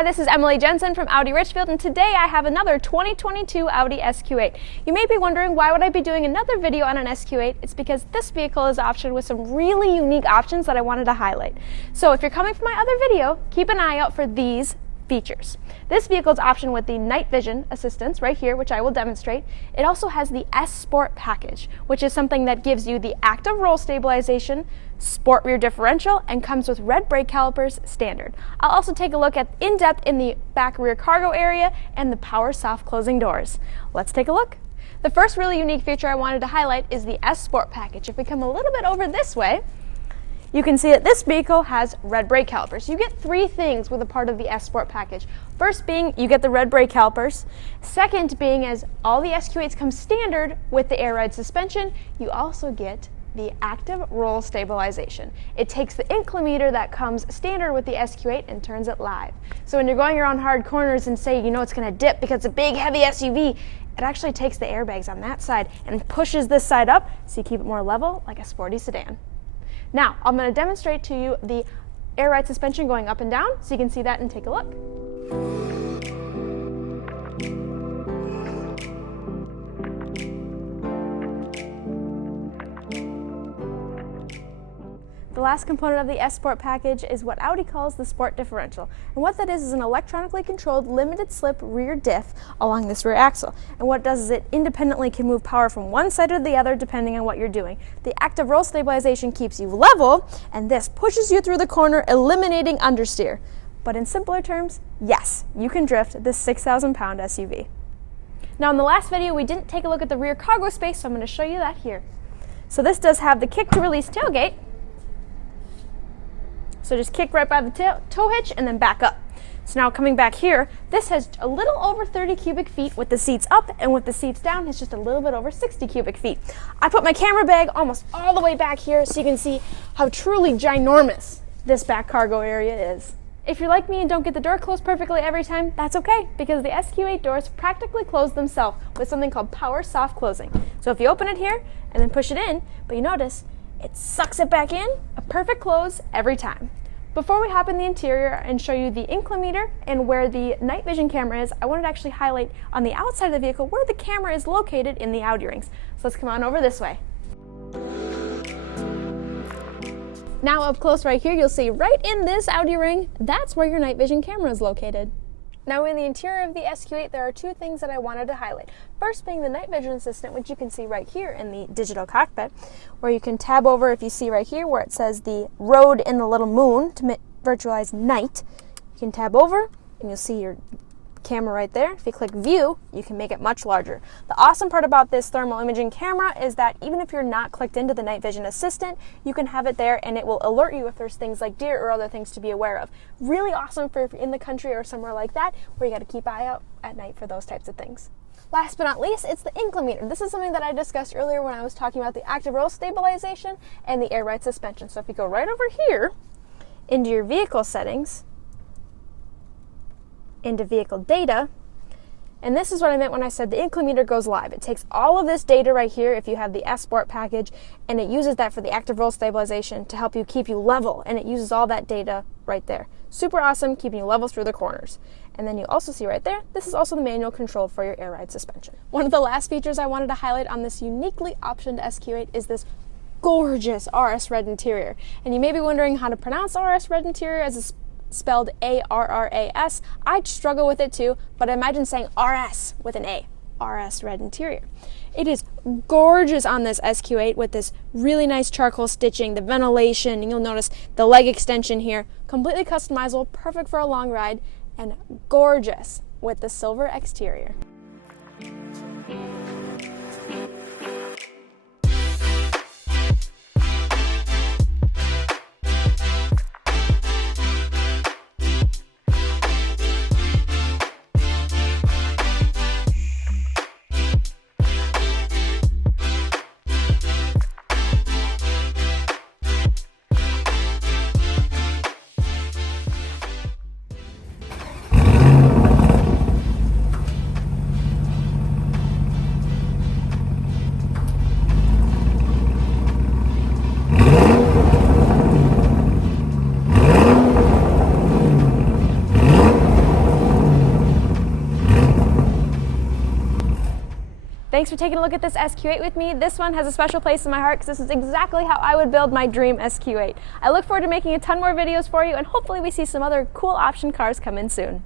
Hi, this is Emily Jensen from Audi Richfield, and today I have another 2022 Audi SQ8. You may be wondering, why would I be doing another video on an SQ8? It's because this vehicle is optioned with some really unique options that I wanted to highlight. So if you're coming for my other video, keep an eye out for these features. This vehicle is optioned with the night vision assistance right here, which I will demonstrate. It also has the S Sport package, which is something that gives you the active roll stabilization, sport rear differential, and comes with red brake calipers standard. I'll also take a look at in-depth in the back rear cargo area and the power soft closing doors. Let's take a look. The first really unique feature I wanted to highlight is the S Sport package. If we come a little bit over this way, you can see that this vehicle has red brake calipers. You get three things with a part of the S Sport package. First being, you get the red brake calipers. Second being, as all the SQ8s come standard with the air ride suspension, you also get the active roll stabilization. It takes the inclinometer that comes standard with the SQ8 and turns it live. So when you're going around hard corners and say you know it's going to dip because it's a big heavy SUV, it actually takes the airbags on that side and pushes this side up so you keep it more level like a sporty sedan. Now, I'm going to demonstrate to you the air ride suspension going up and down so you can see that and take a look. The last component of the S Sport package is what Audi calls the Sport Differential. And what that is an electronically controlled limited slip rear diff along this rear axle. And what it does is it independently can move power from one side or the other depending on what you're doing. The active roll stabilization keeps you level, and this pushes you through the corner, eliminating understeer. But in simpler terms, yes, you can drift this 6,000-pound SUV. Now in the last video we didn't take a look at the rear cargo space, so I'm going to show you that here. So this does have the kick to release tailgate. So just kick right by the tow hitch and then back up. So now coming back here, this has a little over 30 cubic feet with the seats up, and with the seats down, it's just a little bit over 60 cubic feet. I put my camera bag almost all the way back here so you can see how truly ginormous this back cargo area is. If you're like me and don't get the door closed perfectly every time, that's okay, because the SQ8 doors practically close themselves with something called power soft closing. So if you open it here and then push it in, but you notice it sucks it back in, a perfect close every time. Before we hop in the interior and show you the inclinometer and where the night vision camera is, I wanted to actually highlight on the outside of the vehicle where the camera is located in the Audi rings. So let's come on over this way. Now up close right here, you'll see right in this Audi ring, that's where your night vision camera is located. Now in the interior of the SQ8, there are two things that I wanted to highlight. First being the night vision assistant, which you can see right here in the digital cockpit, where you can tab over, if you see right here where it says the road in the little moon to virtualize night. You can tab over and you'll see your camera right there. If you click view, you can make it much larger. The awesome part about this thermal imaging camera is that even if you're not clicked into the night vision assistant, you can have it there and it will alert you if there's things like deer or other things to be aware of. Really awesome for if you're in the country or somewhere like that where you got to keep an eye out at night for those types of things. Last but not least, it's the inclinometer. This is something that I discussed earlier when I was talking about the active roll stabilization and the air ride suspension. So if you go right over here into your vehicle settings, into vehicle data, and this is what I meant when I said the inclinometer goes live. It takes all of this data right here if you have the S Sport package, and it uses that for the active roll stabilization to help you keep you level, and it uses all that data right there. Super awesome, keeping you level through the corners. And then you also see right there, this is also the manual control for your air ride suspension. One of the last features I wanted to highlight on this uniquely optioned SQ8 is this gorgeous RS red interior. And you may be wondering how to pronounce RS red interior as it's spelled A-R-R-A-S. I struggle with it too, but imagine saying RS with an A, RS red interior. It is gorgeous on this SQ8 with this really nice charcoal stitching, the ventilation, and you'll notice the leg extension here, completely customizable, perfect for a long ride, and gorgeous with the silver exterior. Thanks for taking a look at this SQ8 with me. This one has a special place in my heart because this is exactly how I would build my dream SQ8. I look forward to making a ton more videos for you, and hopefully we see some other cool option cars come in soon.